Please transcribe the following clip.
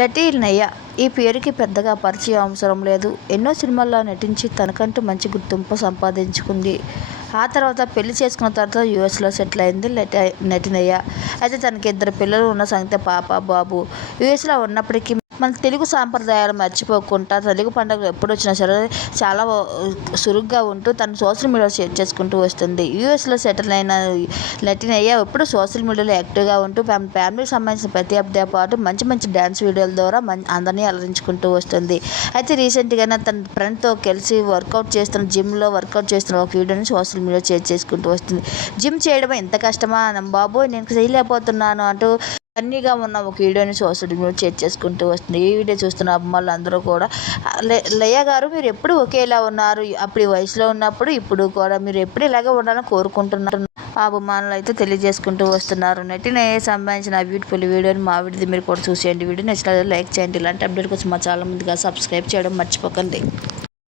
లటీనయ్య ఈ పేరుకి పెద్దగా పరిచయం అవసరం లేదు. ఎన్నో సినిమాల్లో నటించి తనకంటూ మంచి గుర్తింపు సంపాదించుకుంది. ఆ తర్వాత పెళ్ళి చేసుకున్న తర్వాత యూఎస్లో సెటిల్ అయింది లటి నటినయ్య. అయితే తనకి ఇద్దరు పిల్లలు ఉన్న సంగతి పాప బాబు. యూఎస్లో ఉన్నప్పటికీ మన తెలుగు సాంప్రదాయాలు మర్చిపోకుండా తెలుగు పండుగలు ఎప్పుడు వచ్చినా సరే చాలా సురుగ్గా ఉంటూ తను సోషల్ మీడియాలో షేర్ చేసుకుంటూ వస్తుంది. యూఎస్లో సెటిల్ అయిన నటినయ్య ఎప్పుడు సోషల్ మీడియాలో యాక్టివ్గా ఉంటూ ఫ్యామిలీకి సంబంధించిన ప్రతి అప్డేట్ పాటు మంచి మంచి డ్యాన్స్ వీడియోల ద్వారా మం అందరినీ అలరించుకుంటూ వస్తుంది. అయితే రీసెంట్గానే తన ఫ్రెండ్తో కలిసి వర్కౌట్ చేస్తున్న జిమ్లో వర్కౌట్ చేస్తున్న ఒక వీడియోని సోషల్ మీడియాలో షేర్ చేసుకుంటూ వస్తుంది. జిమ్ చేయడం ఎంత కష్టమా? బాబోయ్ నేను చేయలేకపోతున్నాను అంటూ ఫన్నీగా ఉన్న ఒక వీడియోని సోషల్ మీడియా షేర్ చేసుకుంటూ వస్తుంది. ఈ వీడియో చూస్తున్న అమ్మాయిలు అందరూ కూడా లే లయ గారు మీరు ఎప్పుడు ఒకేలా ఉన్నారు? అప్పుడు వయసులో ఉన్నప్పుడు ఇప్పుడు కూడా మీరు ఎప్పుడు ఇలాగే ఉండాలని కోరుకుంటున్నారు? ఆ అభిమానులు అయితే తెలియజేసుకుంటూ వస్తున్నారు. నటిన సంబంధించిన బ్యూటిఫుల్ వీడియోని మా వీడిది మీరు కూడా చూసేయండి. వీడియో నచ్చినట్లయితే లైక్ చేయండి. ఇలాంటి అప్డేట్ కోసం మా చాలా ముందుగా సబ్స్క్రైబ్ చేయడం మర్చిపోకండి.